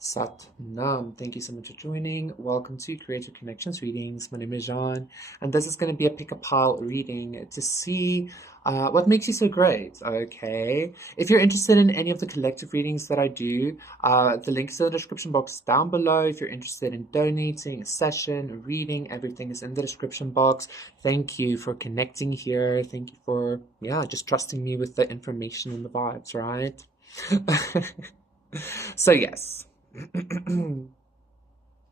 Sat Nam, thank you so much for joining. Welcome to Creative Connections Readings. My name is Jean, and this is going to be a pick a pile reading to see what makes you so great. Okay, if you're interested in any of the collective readings that I do, the links in the description box down below. If you're interested in donating a session, a reading, everything is in the description box. Thank you for connecting here. Thank you for just trusting me with the information and the vibes, right? So yes.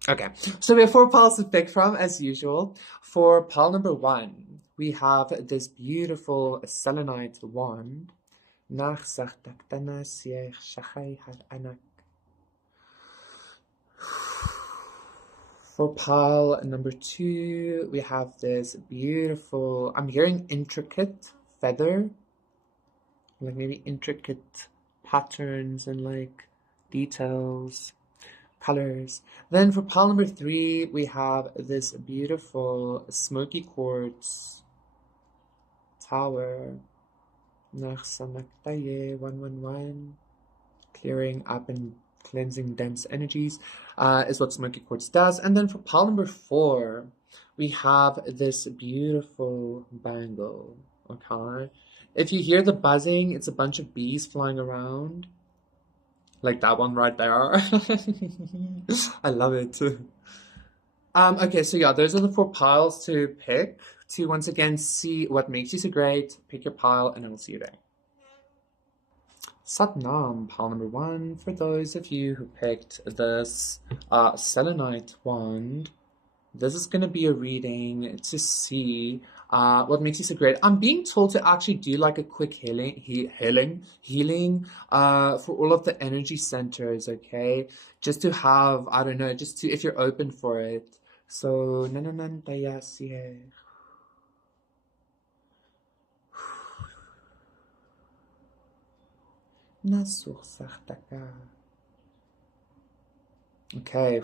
Okay, so we have 4 piles to pick from as usual. For pile number 1, we have this beautiful selenite wand. For pile number 2, we have this beautiful, I'm hearing intricate feather, like maybe intricate patterns and like details, colors. Then for pile number 3, we have this beautiful smoky quartz tower. 111, clearing up and cleansing dense energies is what smoky quartz does. And then for pile number 4, we have this beautiful bangle. Okay, if you hear the buzzing, it's a bunch of bees flying around. Like that one right there. I love it. Okay, so yeah, those are the 4 piles to pick to once again see what makes you so great. Pick your pile and I will see you there. Satnam, pile number 1, for those of you who picked this selenite wand. This is going to be a reading to see what makes you so great. I'm being told to actually do like a quick healing for all of the energy centers, okay? Just to have, I don't know, just to, if you're open for it. So, okay.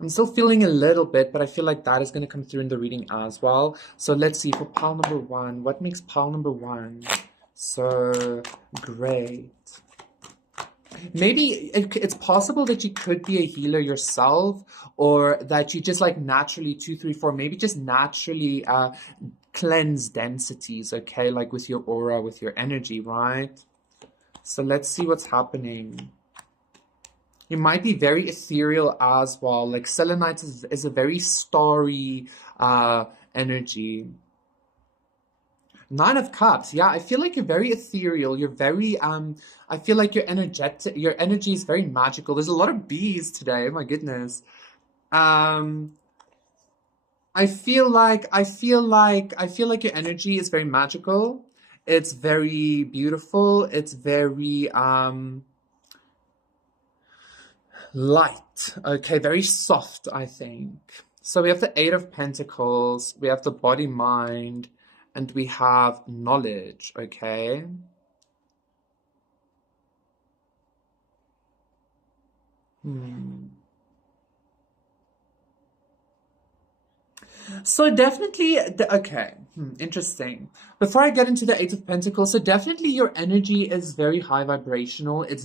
I'm still feeling a little bit, but I feel like that is going to come through in the reading as well. So let's see, for pile number 1, what makes pile number 1 so great? Maybe it's possible that you could be a healer yourself, or that you just like naturally 2, 3, 4, maybe just naturally cleanse densities, okay? Like with your aura, with your energy, right? So let's see what's happening. You might be very ethereal as well. Like selenite is a very starry energy. 9 of Cups. Yeah, I feel like you're very ethereal. You're very I feel like your energy is very magical. There's a lot of bees today. Oh my goodness. I feel like your energy is very magical. It's very beautiful. It's very light, okay, very soft, I think. So we have the 8 of Pentacles, we have the body mind, and we have knowledge, okay? So definitely, okay, interesting. Before I get into the 8 of Pentacles, so definitely your energy is very high vibrational. It's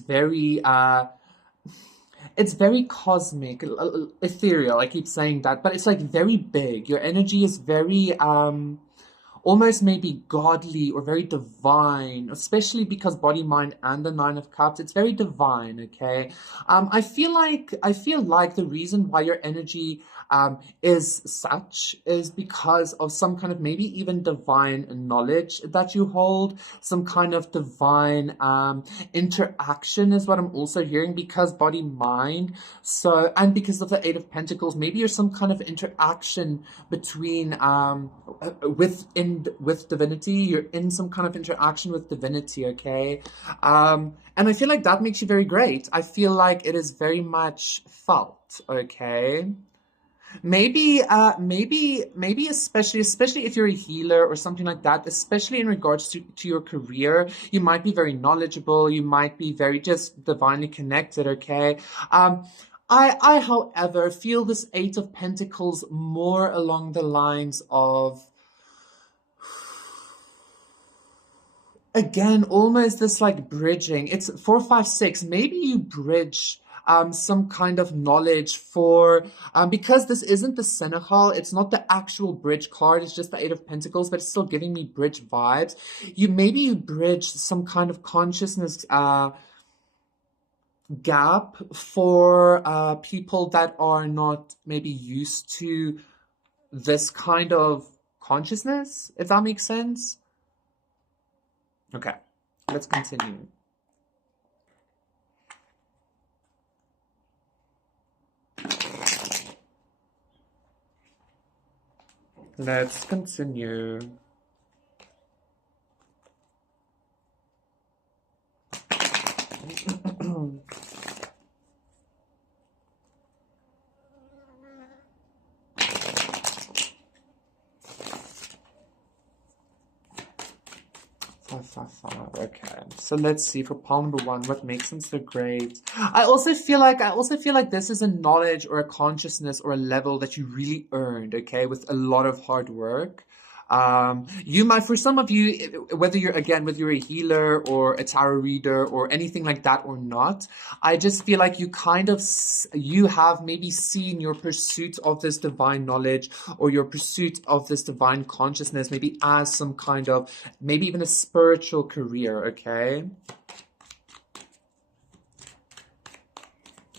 very cosmic, ethereal. I keep saying that, but it's like very big. Your energy is very almost maybe godly or very divine, especially because body, mind, and the 9 of Cups. It's very divine, okay? I feel like the reason why your energy is such is because of some kind of maybe even divine knowledge that you hold, some kind of divine interaction is what I'm also hearing, because body, mind. So, and because of the 8 of Pentacles, maybe there's some kind of interaction between with divinity. You're in some kind of interaction with divinity, okay? And I feel like that makes you very great. I feel like it is very much felt, okay? Maybe especially if you're a healer or something like that, especially in regards to your career, you might be very knowledgeable, you might be very just divinely connected, okay? I, however, feel this 8 of Pentacles more along the lines of, again, almost this like bridging. It's 4, 5, 6. Maybe you bridge some kind of knowledge for, because this isn't the Senegal, it's not the actual bridge card, it's just the Eight of Pentacles, but it's still giving me bridge vibes. You bridge some kind of consciousness gap for people that are not maybe used to this kind of consciousness, if that makes sense. Okay, let's continue. Let's continue. Okay, so let's see for pile number one, what makes them so great. I also feel like this is a knowledge or a consciousness or a level that you really earned, okay, with a lot of hard work. You might, for some of you, whether you're a healer or a tarot reader or anything like that or not, I just feel like you have maybe seen your pursuit of this divine knowledge or your pursuit of this divine consciousness maybe as some kind of, maybe even a spiritual career, okay?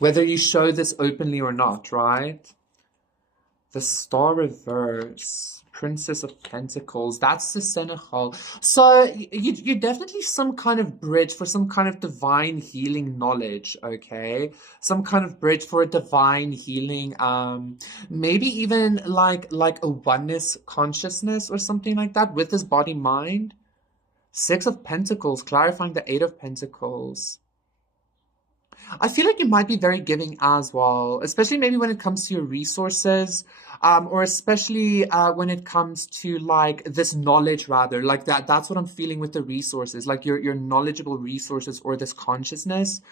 Whether you show this openly or not, right? The Star reverse. Princess of Pentacles, that's the Senegal. So you're definitely some kind of bridge for some kind of divine healing knowledge, okay? Some kind of bridge for a divine healing, maybe even like a oneness consciousness or something like that with this body mind. Six of Pentacles, clarifying the Eight of Pentacles. I feel like you might be very giving as well, especially maybe when it comes to your resources, or especially when it comes to like this knowledge, rather, like that's what I'm feeling with the resources, like your knowledgeable resources or this consciousness.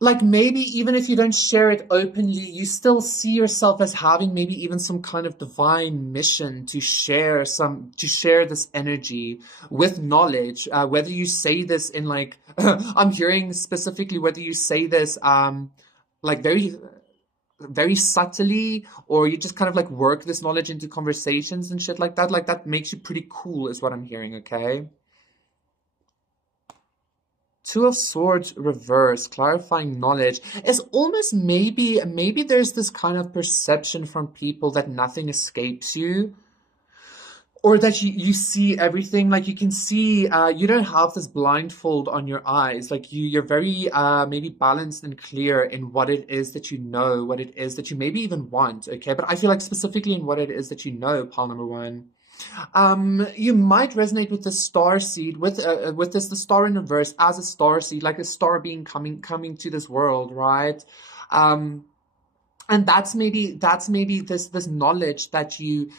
Like maybe even if you don't share it openly, you still see yourself as having maybe even some kind of divine mission to share this energy with knowledge. Whether you say this in like, I'm hearing specifically whether you say this like very, very subtly, or you just kind of like work this knowledge into conversations and shit like that makes you pretty cool is what I'm hearing, okay? Two of Swords reverse, clarifying knowledge. It's almost maybe there's this kind of perception from people that nothing escapes you, or that you see everything. Like you can see, you don't have this blindfold on your eyes. Like you're very maybe balanced and clear in what it is that you know, what it is that you maybe even want, okay? But I feel like specifically in what it is that you know, pile number one. You might resonate with the star seed, with this, the star in reverse as a star seed, like a star being coming to this world, right? And that's maybe this knowledge that you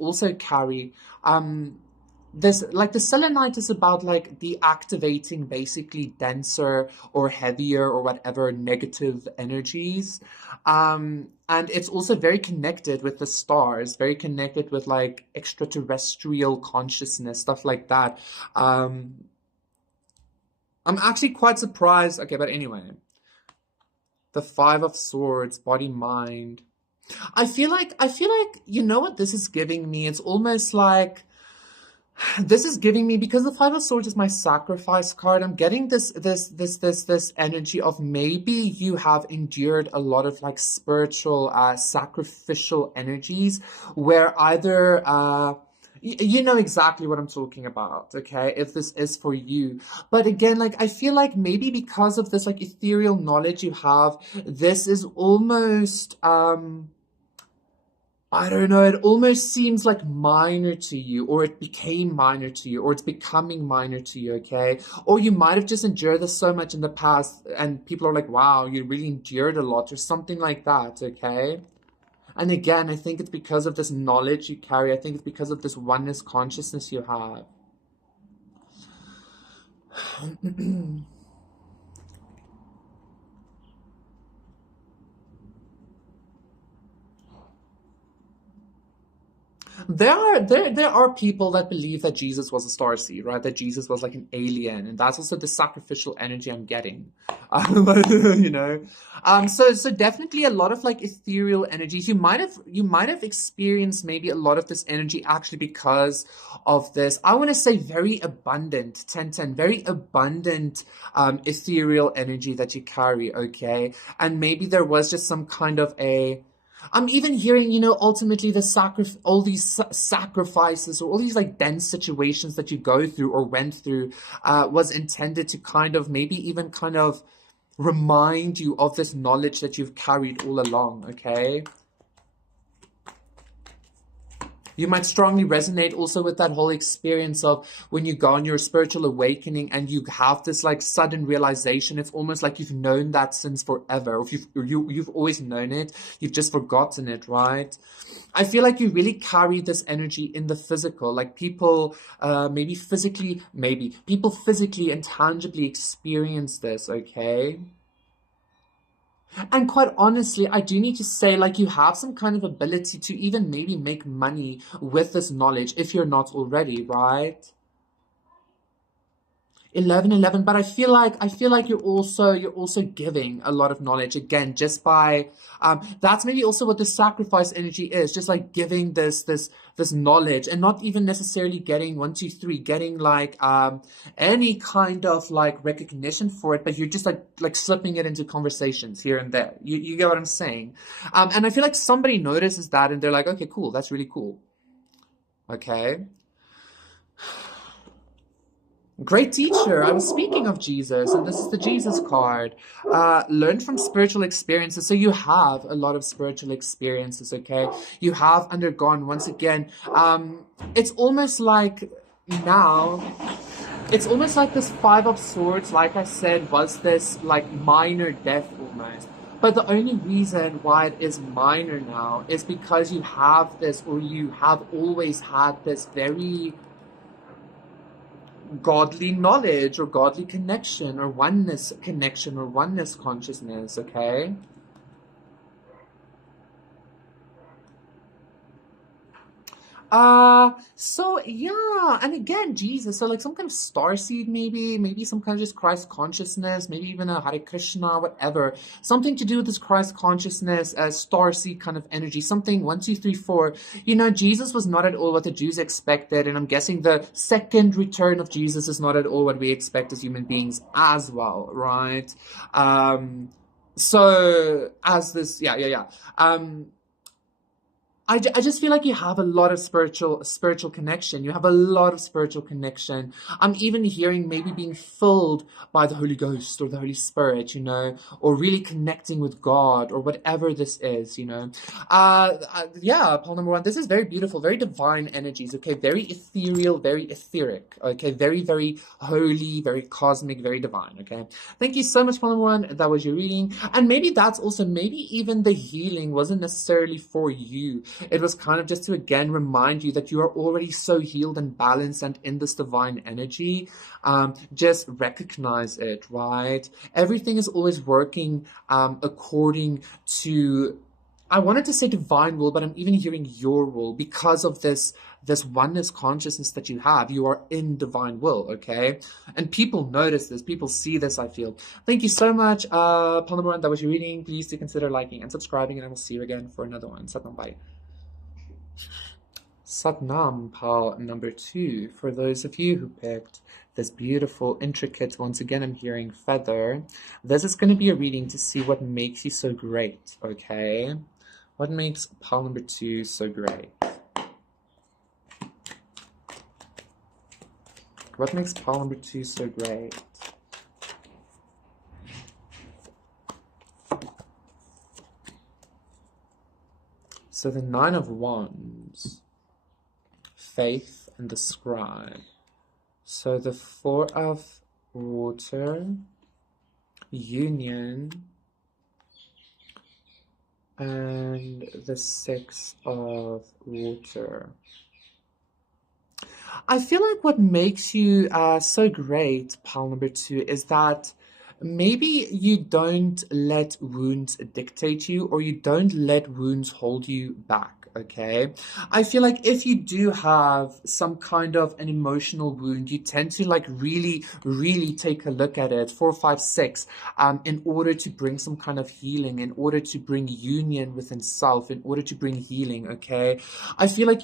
also carry. This, like the selenite is about like deactivating basically denser or heavier or whatever negative energies. And it's also very connected with the stars, very connected with like extraterrestrial consciousness, stuff like that. I'm actually quite surprised. Okay, but anyway. The Five of Swords, body, mind. I feel like, you know what this is giving me? It's almost like, this is giving me, because the Five of Swords is my sacrifice card, I'm getting this energy of maybe you have endured a lot of like spiritual, sacrificial energies, where either, you know exactly what I'm talking about, okay, if this is for you. But again, like, I feel like maybe because of this, like, ethereal knowledge you have, this is almost, I don't know, it almost seems like minor to you, or it became minor to you, or it's becoming minor to you, okay? Or you might have just endured this so much in the past, and people are like, wow, you really endured a lot, or something like that, okay? And again, I think it's because of this knowledge you carry. I think it's because of this oneness consciousness you have. There are people that believe that Jesus was a starseed, right? That Jesus was like an alien, and that's also the sacrificial energy I'm getting. you know. So definitely a lot of like ethereal energies. You might have experienced maybe a lot of this energy actually because of this. I want to say very abundant, 1010, very abundant ethereal energy that you carry, okay? And maybe there was just some kind of a I'm even hearing, ultimately all these sacrifices or all these like dense situations that you go through or went through was intended to kind of maybe even kind of remind you of this knowledge that you've carried all along, okay? You might strongly resonate also with that whole experience of when you go on your spiritual awakening and you have this like sudden realization. It's almost like you've known that since forever. Or if you've always known it, you've just forgotten it, right? I feel like you really carry this energy in the physical. Like people, people physically and tangibly experience this, okay? And quite honestly, I do need to say, like, you have some kind of ability to even maybe make money with this knowledge if you're not already, right? 1111, but I feel like you're also giving a lot of knowledge again just by that's maybe also what the sacrifice energy is, just like giving this knowledge and not even necessarily getting 1 2 3 getting like any kind of like recognition for it, but you're just like slipping it into conversations here and there. You get what I'm saying? And I feel like somebody notices that and they're like, okay, cool, that's really cool. Okay. Great teacher. I was speaking of Jesus, and this is the Jesus card. Learn from spiritual experiences. So you have a lot of spiritual experiences, okay? You have undergone, once again, it's almost like now, it's almost like this Five of Swords, like I said, was this like minor death almost. But the only reason why it is minor now is because you have this, or you have always had this very godly knowledge or godly connection or oneness consciousness, okay? So yeah, and again, Jesus, so like some kind of star seed, maybe some kind of just Christ consciousness, maybe even a Hare Krishna, whatever. Something to do with this Christ consciousness, star seed kind of energy, something 1 2 3 4. Jesus was not at all what the Jews expected, and I'm guessing the second return of Jesus is not at all what we expect as human beings as well, right? So as this, yeah. I just feel like you have a lot of spiritual connection. You have a lot of spiritual connection. I'm even hearing maybe being filled by the Holy Ghost or the Holy Spirit, or really connecting with God or whatever this is. Yeah, Paul number one, this is very beautiful, very divine energies, okay? Very ethereal, very etheric, okay? Very, very holy, very cosmic, very divine, okay? Thank you so much, Paul number one. That was your reading. And maybe that's also, maybe even the healing wasn't necessarily for you. It was kind of just to again remind you that you are already so healed and balanced and in this divine energy. Just recognize it, right? Everything is always working according to, I wanted to say divine will, but I'm even hearing your will because of this oneness consciousness that you have. You are in divine will, okay? And people notice this, people see this, I feel. Thank you so much, Palamuran, that was your reading. Please do consider liking and subscribing, and I will see you again for another one. Satnam, bye. Satnam, pal number 2. For those of you who picked this beautiful, intricate, once again I'm hearing feather, this is going to be a reading to see what makes you so great, okay? What makes pal number 2 so great? What makes pal number 2 so great? So the 9 of Wands, faith and the scribe. So the 4 of water, union, and the 6 of water. I feel like what makes you so great, pal number 2, is that maybe you don't let wounds dictate you, or you don't let wounds hold you back, okay? I feel like if you do have some kind of an emotional wound, you tend to like really, really take a look at it, 4, 5, 6, in order to bring some kind of healing, in order to bring union within self, in order to bring healing, okay? I feel like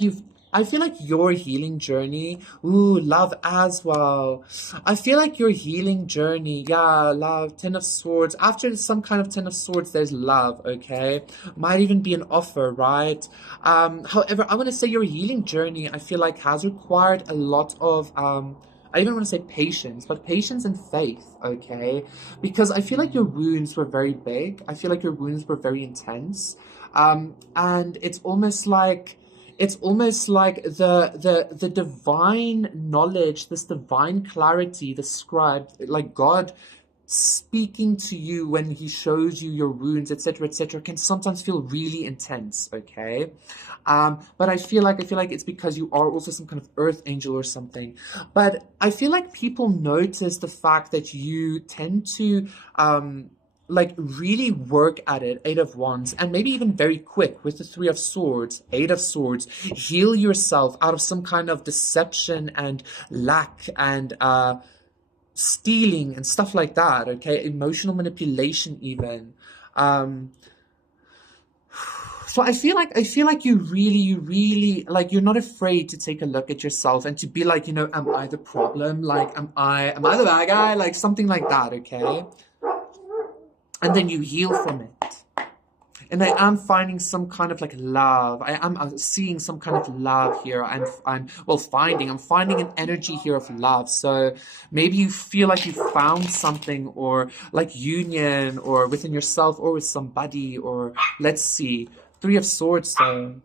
I feel like your healing journey, ooh, love as well. I feel like your healing journey, yeah, love, Ten of Swords. After some kind of Ten of Swords, there's love, okay? Might even be an offer, right? However, I want to say your healing journey, I feel like has required a lot of, I even want to say patience, but patience and faith, okay? Because I feel like your wounds were very big. I feel like your wounds were very intense. And it's almost like the divine knowledge, this divine clarity, the scribe, like God speaking to you when he shows you your wounds, etc., can sometimes feel really intense, okay? But I feel like it's because you are also some kind of earth angel or something. But I feel like people notice the fact that you tend to like really work at it, Eight of Wands, and maybe even very quick with the Three of Swords, Eight of Swords, heal yourself out of some kind of deception and lack and stealing and stuff like that, okay? Emotional manipulation even. So I feel like you really like you're not afraid to take a look at yourself and to be like, am I the problem? Like, am I the bad guy? Like something like that, okay? And then you heal from it. And I am finding some kind of like love. I am seeing some kind of love here. I'm finding an energy here of love. So maybe you feel like you found something, or like union, or within yourself, or with somebody, or let's see. Three of Swords though.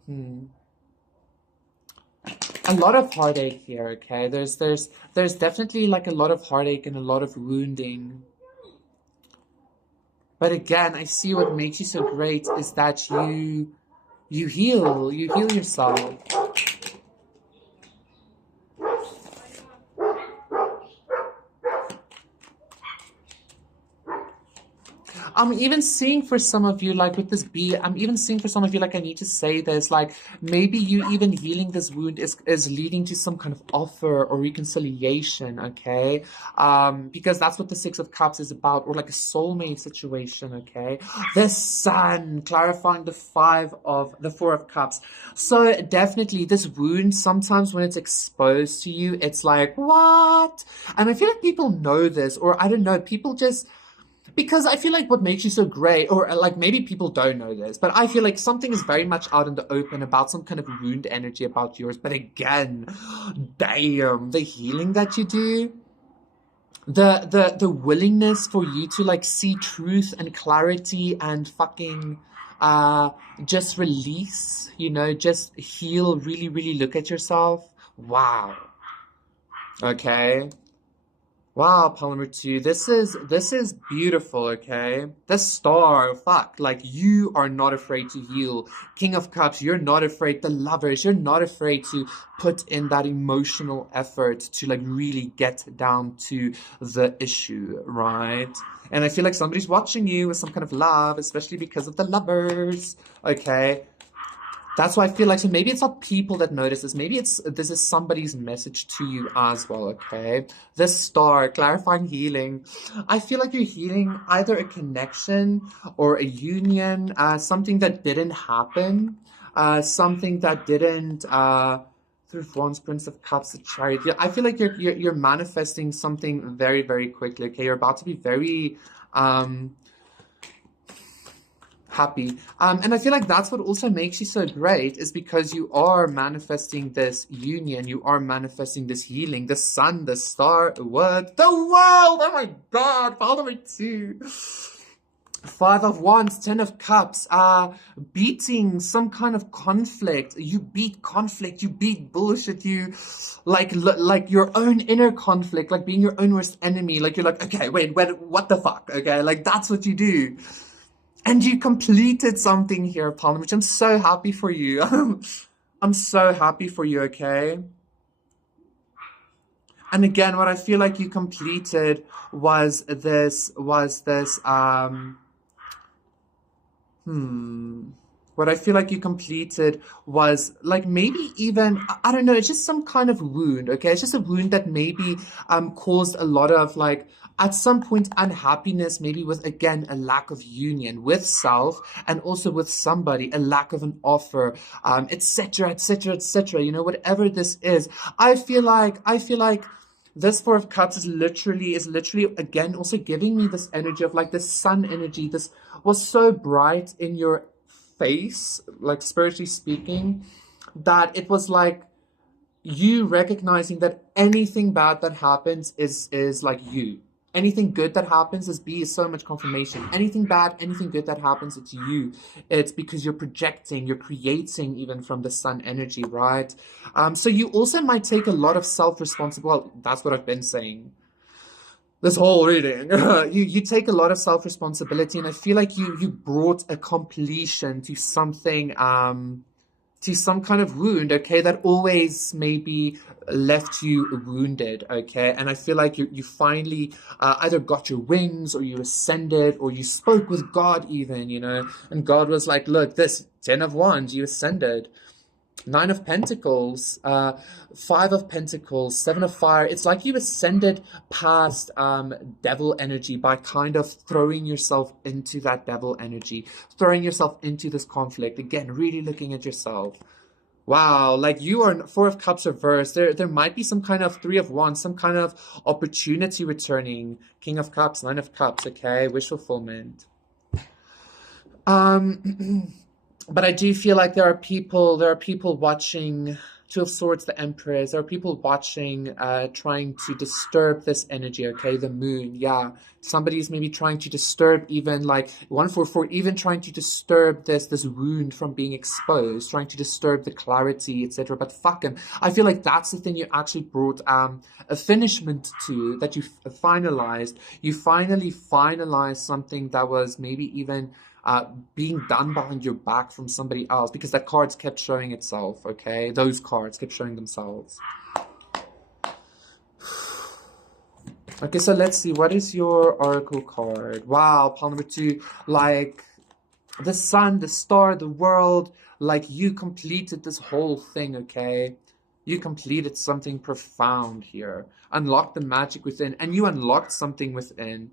A lot of heartache here, okay? There's definitely like a lot of heartache and a lot of wounding. But again, I see what makes you so great is that you heal yourself. I'm even seeing for some of you, like with this bee, I'm even seeing for some of you, like I need to say this, like maybe you even healing this wound is leading to some kind of offer or reconciliation, okay? Because that's what the Six of Cups is about, or like a soulmate situation, okay? The Sun, clarifying the Four of Cups. So definitely this wound, sometimes when it's exposed to you, it's like, what? And I feel like people know this, or I don't know, people just, because I feel like what makes you so great, or like maybe people don't know this, but I feel like something is very much out in the open about some kind of wound energy about yours. But again, damn, the healing that you do, the willingness for you to like see truth and clarity and fucking just release, just heal, really, really look at yourself. Wow. Okay. Wow, pile number 2. This is beautiful, okay? The Star, fuck, like you are not afraid to heal. King of Cups, you're not afraid. The Lovers, you're not afraid to put in that emotional effort to like really get down to the issue, right? And I feel like somebody's watching you with some kind of love, especially because of the Lovers, okay? That's why I feel like, so maybe it's not people that notice this. Maybe this is somebody's message to you as well, okay? The Star, clarifying healing. I feel like you're healing either a connection or a union, something that didn't happen, something that didn't, Three of Wands, Prince of Cups, the Chariot. Yeah, I feel like you're manifesting something very, very quickly, okay? You're about to be very, happy. And I feel like that's what also makes you so great, is because you are manifesting this union, you are manifesting this healing, the Sun, the Star, what? The world! Oh my god, follow me too. Five of Wands, Ten of Cups, beating some kind of conflict. You beat conflict, you beat bullshit, you like your own inner conflict, like being your own worst enemy. Like you're like, okay, wait, what the fuck? Okay, like that's what you do. And you completed something here, Palm, which I'm so happy for you. I'm so happy for you, okay? And again, what I feel like you completed was this, what I feel like you completed was like maybe even I don't know, it's just some kind of wound, okay? It's just a wound that maybe caused a lot of like at some point unhappiness, maybe with again a lack of union with self and also with somebody, a lack of an offer, etc., etc., etc. You know, whatever this is, I feel like this Four of Cups is literally again also giving me this energy of like this sun energy. This was so bright in your face, like spiritually speaking, that it was like you recognizing that anything bad that happens is like you. Anything good that happens is so much confirmation. Anything bad, anything good that happens, it's you. It's because you're projecting, you're creating even from the sun energy, right? So you also might take a lot of self-responsibility. Well, that's what I've been saying this whole reading. You take a lot of self-responsibility, and I feel like you brought a completion to some kind of wound, okay, that always maybe left you wounded, okay? And I feel like you finally either got your wings or you ascended or you spoke with God even, you know, and God was like, look, this 10 of Wands, you ascended. Nine of Pentacles, Five of Pentacles, Seven of Fire. It's like you ascended past devil energy by kind of throwing yourself into that devil energy, throwing yourself into this conflict. Again, really looking at yourself. Wow, like you are Four of Cups reversed. There might be some kind of Three of Wands, some kind of opportunity returning. King of Cups, Nine of Cups, okay? Wish fulfillment. But I do feel like there are people watching. Two of Swords, the Empress. There are people watching, trying to disturb this energy, okay? The moon, yeah. Somebody's maybe trying to disturb even like 144, even trying to disturb this wound from being exposed, trying to disturb the clarity, etc. But fuck him. I feel like that's the thing you actually brought a finishment to, that you finalized. You finally finalized something that was maybe even being done behind your back from somebody else, because that cards kept showing itself, okay? Those cards kept showing themselves. Okay, so let's see. What is your Oracle card? Wow, pile number 2. Like, the sun, the star, the world. Like, you completed this whole thing, okay? You completed something profound here. Unlocked the magic within. And you unlocked something within.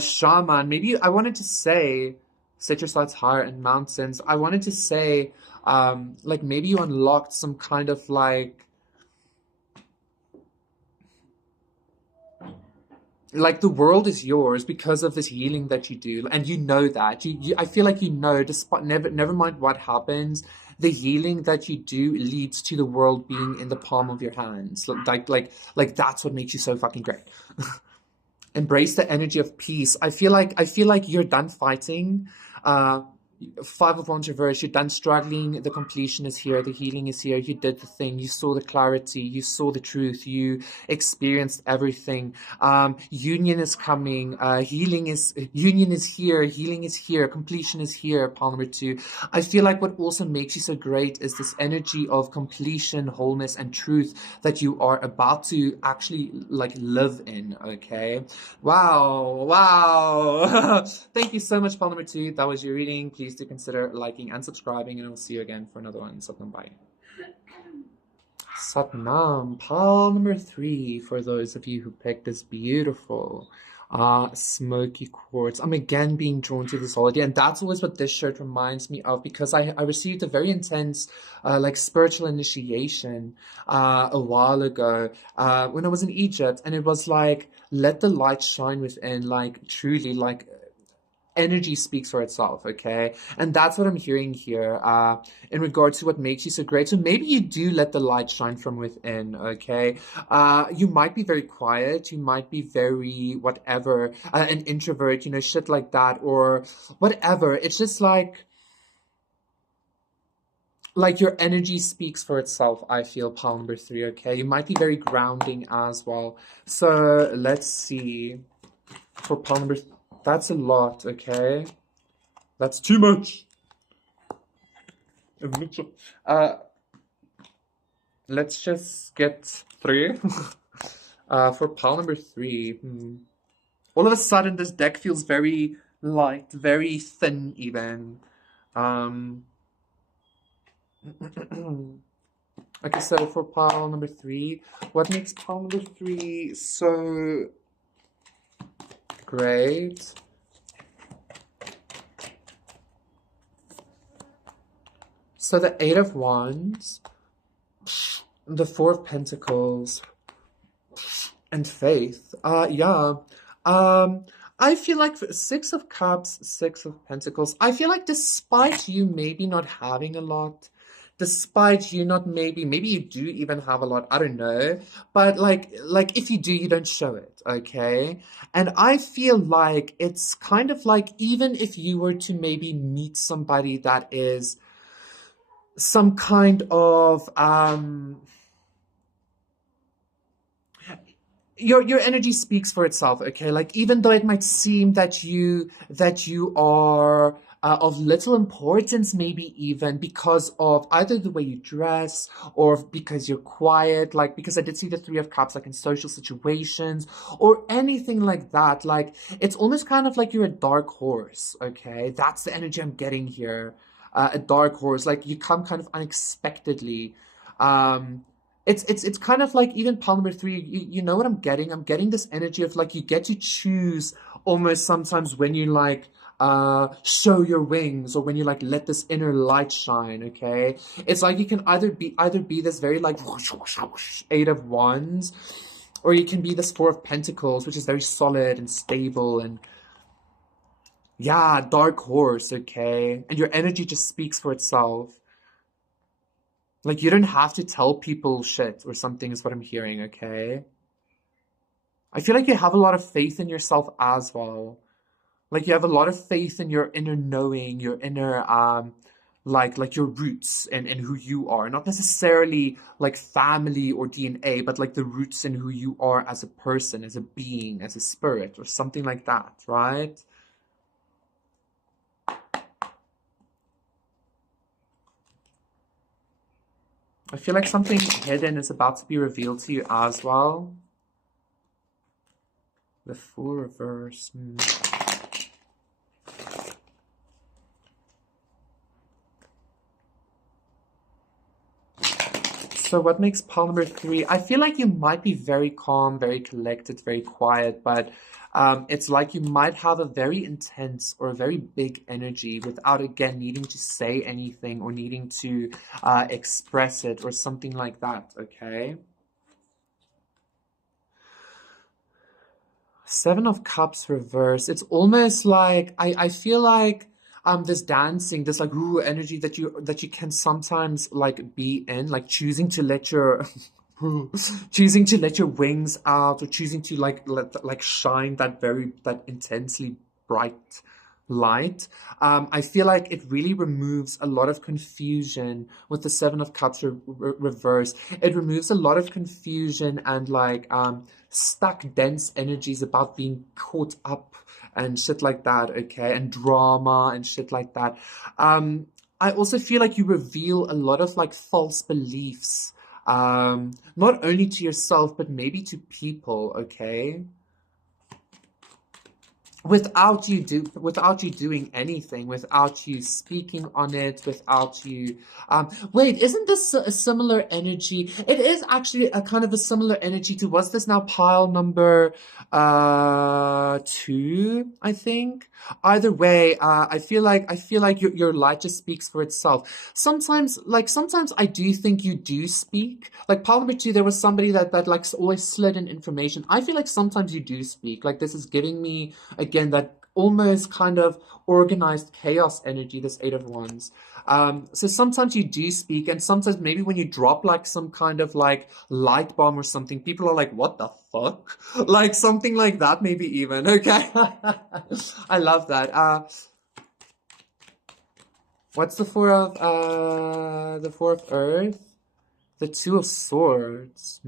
Shaman, maybe I wanted to say... Set your sights higher in mountains. I wanted to say, like maybe you unlocked some kind of like the world is yours because of this healing that you do, and you know that. I feel like you know, despite never mind what happens, the healing that you do leads to the world being in the palm of your hands. Like that's what makes you so fucking great. Embrace the energy of peace. I feel like you're done fighting. Five of Wands reverse, you're done struggling, the completion is here, the healing is here, you did the thing, you saw the clarity, you saw the truth, you experienced everything. Union is coming, union is here, completion is here, pile number 2. I feel like what also makes you so great is this energy of completion, wholeness, and truth that you are about to actually like live in, okay? Wow. Thank you so much, pile number 2. That was your reading. Please do consider liking and subscribing, and I will see you again for another one. Satnam, bye. Satnam, pile number 3, for those of you who picked this beautiful smoky quartz. I'm again being drawn to this holiday, and that's always what this shirt reminds me of, because I received a very intense like spiritual initiation a while ago when I was in Egypt, and it was like, let the light shine within, like truly, like energy speaks for itself, okay? And that's what I'm hearing here in regards to what makes you so great. So maybe you do let the light shine from within, okay? You might be very quiet, you might be very whatever, an introvert, you know, shit like that, or whatever. It's just like your energy speaks for itself, I feel, pile number 3, okay? You might be very grounding as well. So let's see. For pile number 3, that's a lot, okay? That's too much. Let's just get 3. For pile number 3, all of a sudden this deck feels very light, very thin even. Okay, so for pile number 3, what makes pile number 3 so great? So the 8 of Wands, the 4 of Pentacles, and faith. Yeah. I feel like 6 of Cups, 6 of Pentacles. I feel like despite you maybe not having a lot, despite you not maybe you do even have a lot, I don't know, but like if you do, you don't show it, okay? And I feel like it's kind of like even if you were to maybe meet somebody that is some kind of your energy speaks for itself, okay? Like even though it might seem that you are of little importance, maybe even because of either the way you dress or because you're quiet, like because I did see the 3 of Cups like in social situations or anything like that. Like it's almost kind of like you're a dark horse, okay? That's the energy I'm getting here. A dark horse, like you come kind of unexpectedly. Um, it's kind of like even pile number 3, you know what I'm getting? I'm getting this energy of like you get to choose almost sometimes when you like show your wings or when you like let this inner light shine, okay? It's like you can either be this very like 8 of Wands, or you can be this 4 of Pentacles, which is very solid and stable and yeah, dark horse, okay? And your energy just speaks for itself. Like, you don't have to tell people shit or something is what I'm hearing, okay? I feel like you have a lot of faith in yourself as well. Like, you have a lot of faith in your inner knowing, your inner, like your roots and who you are. Not necessarily like family or DNA, but like the roots in who you are as a person, as a being, as a spirit, or something like that, right? I feel like something hidden is about to be revealed to you as well. The Fool reverse. So what makes pile number 3? I feel like you might be very calm, very collected, very quiet, but it's like you might have a very intense or a very big energy without, again, needing to say anything or needing to express it or something like that, okay? 7 of Cups reverse. It's almost like I feel like this dancing, this like ooh energy that you can sometimes like be in, like choosing to let your choosing to let your wings out or choosing to like shine that intensely bright light. I feel like it really removes a lot of confusion with the 7 of Cups reverse. It removes a lot of confusion and like stuck dense energies about being caught up and shit like that, okay, and drama and shit like that. I also feel like you reveal a lot of like false beliefs, not only to yourself but maybe to people, okay, without you doing anything, without you speaking on it, without you wait, isn't this a similar energy? It is actually a kind of a similar energy to, what's this now, pile number 2, I think. Either way, I feel like your light just speaks for itself. Sometimes I do think you do speak. Like pile number 2, there was somebody that like always slid in information. I feel like sometimes you do speak. Like this is giving me again that almost kind of organized chaos energy, this 8 of Wands. So sometimes you do speak, and sometimes maybe when you drop like some kind of like light bomb or something, people are like, what the fuck? Like something like that, maybe even. Okay. I love that. What's the 4 of Earth? The 2 of Swords.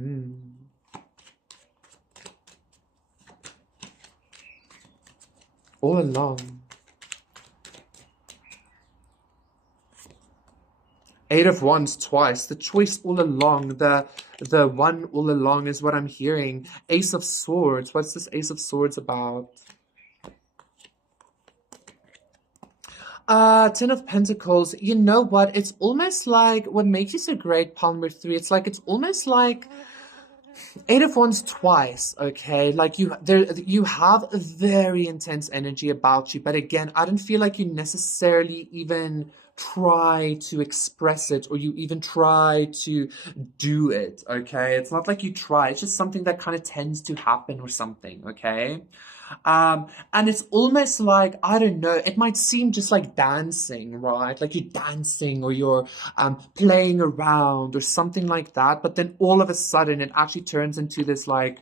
All along. 8 of Wands twice. The choice all along. The one all along is what I'm hearing. Ace of Swords. What's this Ace of Swords about? Ten of Pentacles. You know what? It's almost like what makes you so great, pile number three. It's almost like Eight of Wands twice, okay? Like you have a very intense energy about you, but again, I don't feel like you necessarily even try to express it or you even try to do it, okay? It's not like you try, it's just something that kind of tends to happen or something, okay? And it's almost like, I don't know, it might seem just like dancing, right? Like you're dancing or you're playing around or something like that. But then all of a sudden, it actually turns into this like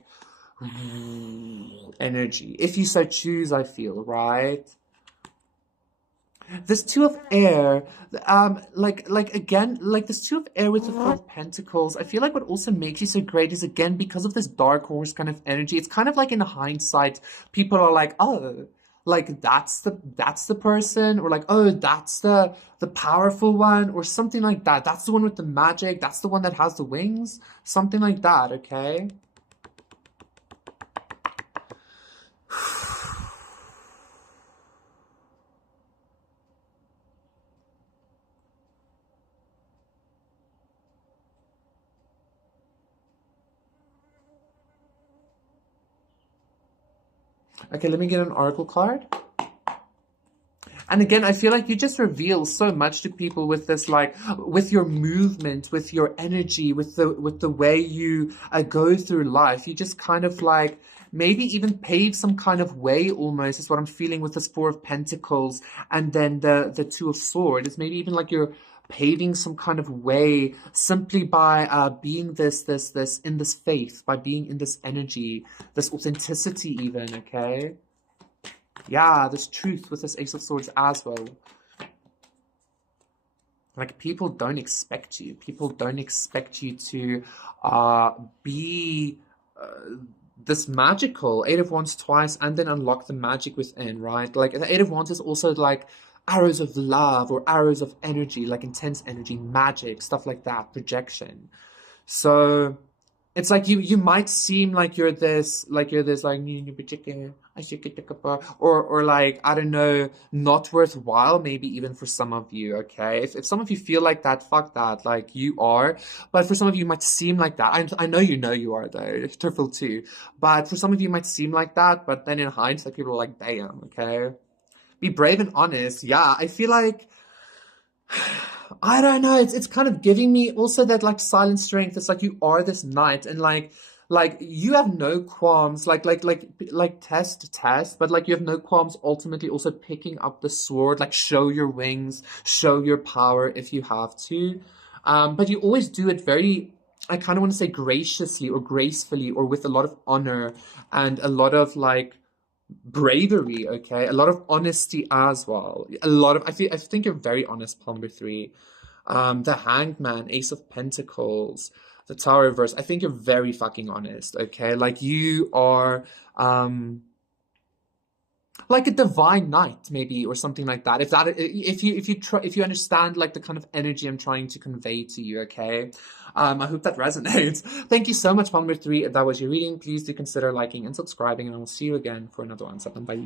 energy, if you so choose, I feel, right? This two of air, again, like this two of air with the four of pentacles. I feel like what also makes you so great is again because of this dark horse kind of energy. It's kind of like in hindsight, people are like, oh, like that's the person, or like, oh, that's the powerful one, or something like that. That's the one with the magic. That's the one that has the wings. Something like that. Okay. Okay, let me get an oracle card. And again, I feel like you just reveal so much to people with this, like, with your movement, with your energy, with the way you go through life. You just kind of like maybe even pave some kind of way almost is what I'm feeling with this Four of Pentacles and then the Two of Swords. It's maybe even like you're paving some kind of way simply by being this in this faith, by being in this energy, this authenticity even, okay? Yeah, this truth with this Ace of Swords as well. Like, people don't expect you. People don't expect you to be this magical. Eight of Wands twice and then unlock the magic within, right? Like, the Eight of Wands is also like arrows of love or arrows of energy, like intense energy, magic, stuff like that, projection. So it's like you might seem like you're this like or like I don't know, not worthwhile maybe even for some of you, okay? If some of you feel like that, fuck that, like you are. But for some of you it might seem like that. I know you are though, careful too. But for some of you it might seem like that, but then in hindsight people are like, damn, okay? Be brave and honest. Yeah, I feel like I don't know. It's kind of giving me also that like silent strength. It's like you are this knight, and like you have no qualms. Like test, but like you have no qualms. Ultimately, also picking up the sword. Like show your wings, show your power if you have to. But you always do it very. I kind of want to say graciously or gracefully or with a lot of honor and a lot of like bravery, okay, a lot of honesty as well, I think you're very honest, palm number three. The Hanged Man, Ace of Pentacles, the Tower reverse, I think you're very fucking honest, okay, like you are like a divine knight maybe or something like that, if you understand like the kind of energy I'm trying to convey to you, okay. I hope that resonates. Thank you so much, palm number three. If that was your reading, please do consider liking and subscribing, and I will see you again for another one. Satnam, bye.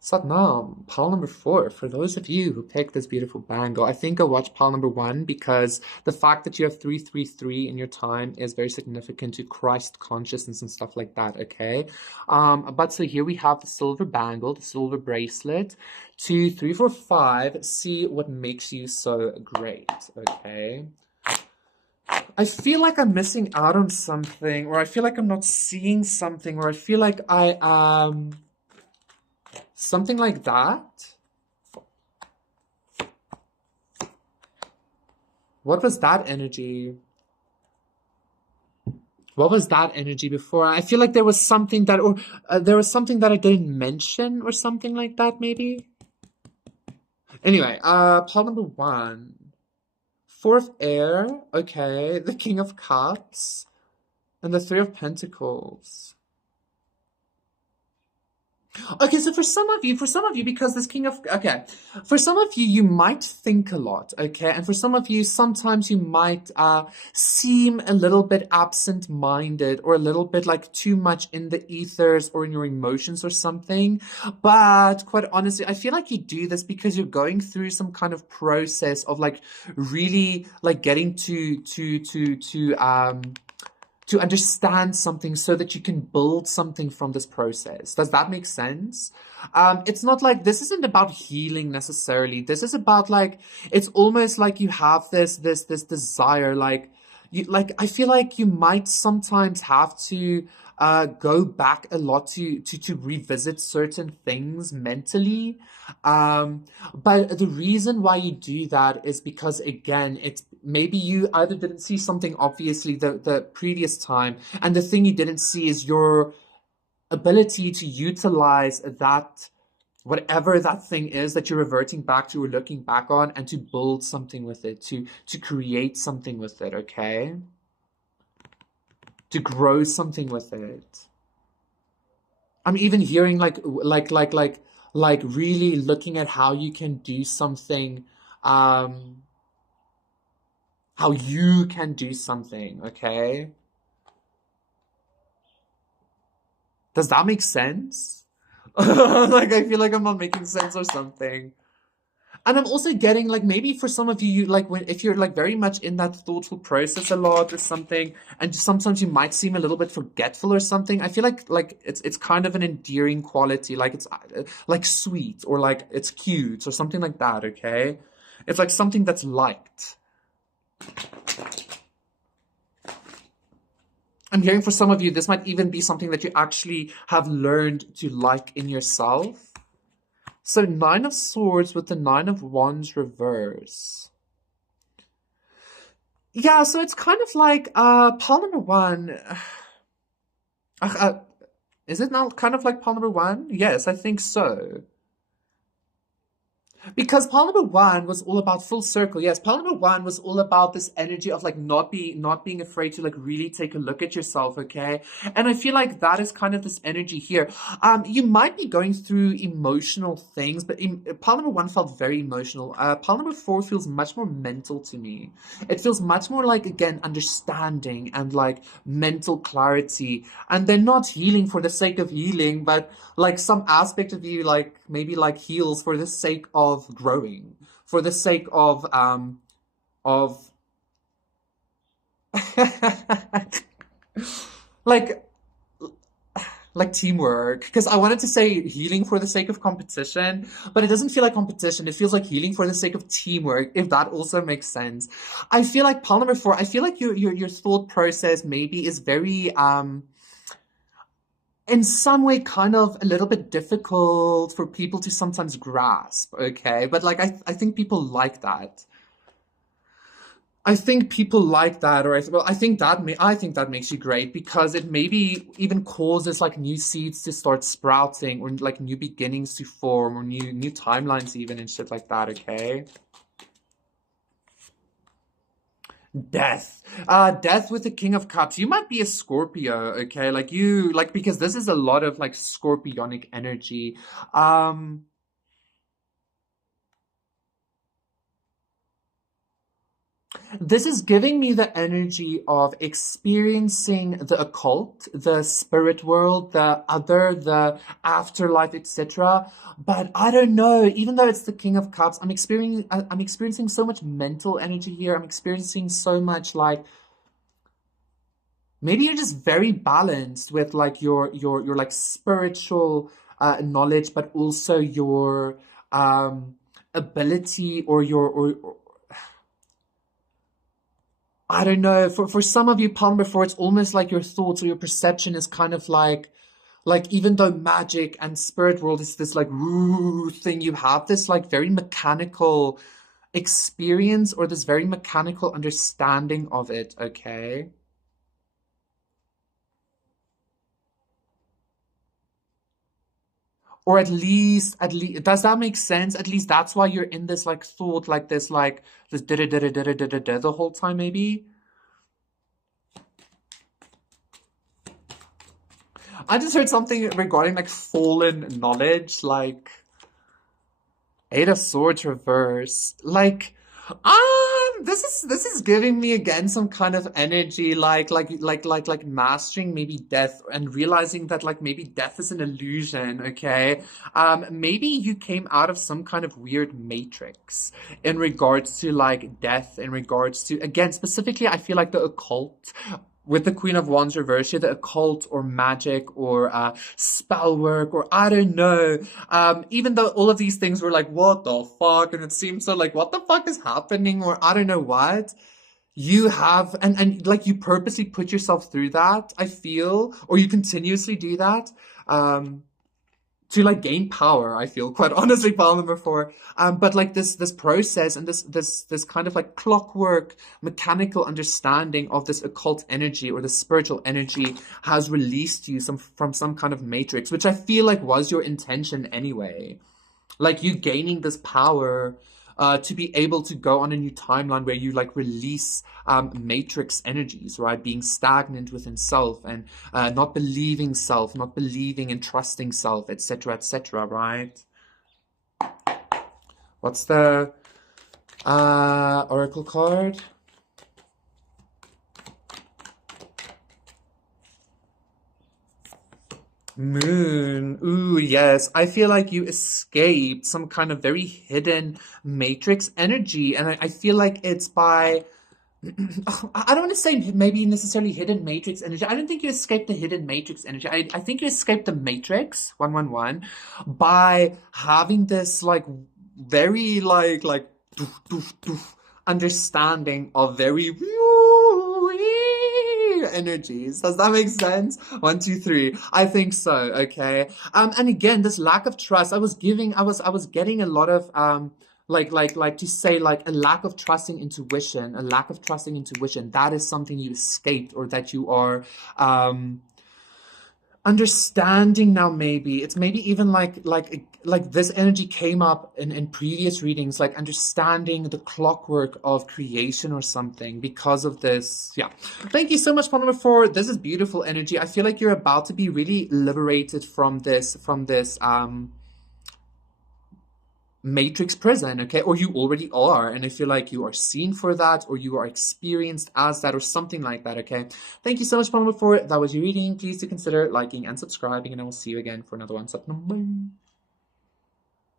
Satnam, pile number four. For those of you who picked this beautiful bangle, I think I'll watch pile number one because the fact that you have 333 in your time is very significant to Christ consciousness and stuff like that, okay? But so here we have the silver bangle, the silver bracelet. 2, 3, 4, 5. See what makes you so great, okay? I feel like I'm missing out on something, or I feel like I'm not seeing something, or I feel like I something like that. What was that energy? What was that energy before? I feel like there was something that, or there was something that I didn't mention, or something like that, maybe. Anyway, pile number one. Four of air, okay. The King of Cups, and the Three of Pentacles. Okay, so for some of you, because this king of, okay, for some of you, you might think a lot, okay, and for some of you, sometimes you might seem a little bit absent-minded or a little bit like too much in the ethers or in your emotions or something. But quite honestly, I feel like you do this because you're going through some kind of process of like really like getting to understand something so that you can build something from this process. Does that make sense? It's not like this isn't about healing necessarily. This is about like it's almost like you have this desire, like you like I feel like you might sometimes have to go back a lot to revisit certain things mentally. But the reason why you do that is because again, it's maybe you either didn't see something obviously the previous time, and the thing you didn't see is your ability to utilize that whatever that thing is that you're reverting back to or looking back on, and to build something with it, to create something with it, okay? To grow something with it. I'm even hearing like really looking at how you can do something, um how you can do something, okay? Does that make sense? Like I feel like I'm not making sense or something. And I'm also getting like maybe for some of you, you like when if you're like very much in that thoughtful process a lot or something, and sometimes you might seem a little bit forgetful or something. I feel like it's kind of an endearing quality, like it's like sweet or like it's cute or something like that. Okay, it's like something that's liked. I'm hearing for some of you, this might even be something that you actually have learned to like in yourself. So Nine of Swords with the Nine of Wands reverse. Yeah, so it's kind of like pile number one. Uh, uh, is it now kind of like pile number one? Yes, I think so. Because Pal number one was all about full circle. Yes, Pal number one was all about this energy of like not being afraid to like really take a look at yourself, okay? And I feel like that is kind of this energy here. You might be going through emotional things, but Pal number one felt very emotional. Pal number four feels much more mental to me. It feels much more like again understanding and like mental clarity. And they're not healing for the sake of healing, but like some aspect of you like maybe like heals for the sake of growing, for the sake of like like teamwork, because I wanted to say healing for the sake of competition, but it doesn't feel like competition. It feels like healing for the sake of teamwork, if that also makes sense. I feel like pile number four, I feel like your thought process maybe is very in some way kind of a little bit difficult for people to sometimes grasp, okay? But like I think people like that. I think people like that, or well, I think that makes you great because it maybe even causes like new seeds to start sprouting, or like new beginnings to form, or new timelines even and shit like that, okay? Death. Death with the King of Cups. You might be a Scorpio, okay? Like you like because this is a lot of like scorpionic energy. Um This is giving me the energy of experiencing the occult, the spirit world, the other, the afterlife, etc. But I don't know, even though it's the King of Cups, I'm experiencing so much mental energy here. I'm experiencing so much like maybe you're just very balanced with like your like spiritual knowledge, but also your ability or or I don't know. For some of you, Palm before, it's almost like your thoughts or your perception is kind of like even though magic and spirit world is this like woo thing, you have this like very mechanical experience or this very mechanical understanding of it, okay? Or at least, does that make sense? At least that's why you're in this like thought, like this da da da da da da da da the whole time, maybe. I just heard something regarding like fallen knowledge, like Eight of Swords reverse. Like, this is giving me again some kind of energy, like mastering maybe death and realizing that like maybe death is an illusion, okay? Maybe you came out of some kind of weird matrix in regards to like death, in regards to again, specifically, I feel like the occult with the Queen of Wands reverse here, the occult or magic or spell work or I don't know. Even though all of these things were like, what the fuck? And it seems so like, what the fuck is happening? Or I don't know what. You have, and like you purposely put yourself through that, I feel, or you continuously do that. To like gain power, I feel quite honestly, Palmer before. But like this process and this kind of like clockwork, mechanical understanding of this occult energy or the spiritual energy has released you from some kind of matrix, which I feel like was your intention anyway. Like you gaining this power to be able to go on a new timeline where you like release matrix energies, right? Being stagnant within self and not believing self, not believing and trusting self, etc., right? What's the oracle card? Moon. Ooh, yes. I feel like you escaped some kind of very hidden matrix energy. And I feel like it's by, I don't want to say maybe necessarily hidden matrix energy. I don't think you escaped the hidden matrix energy. I think you escaped the matrix, 111, by having this like very like doof, doof, doof, understanding of very energies. Does that make sense? One, two, three. I think so. Okay. And again, this lack of trust. I was getting a lot of like to say like a lack of trusting intuition, a lack of trusting intuition. That is something you escaped or that you are understanding now. Maybe it's maybe even like this energy came up in previous readings, like understanding the clockwork of creation or something because of this. Yeah, thank you so much, Palmer, for this is beautiful energy. I feel like you're about to be really liberated from this matrix prison, okay? Or you already are, and I feel like you are seen for that, or you are experienced as that, or something like that, okay? Thank you so much, Palmer, for that was your reading. Please do consider liking and subscribing, and I will see you again for another one.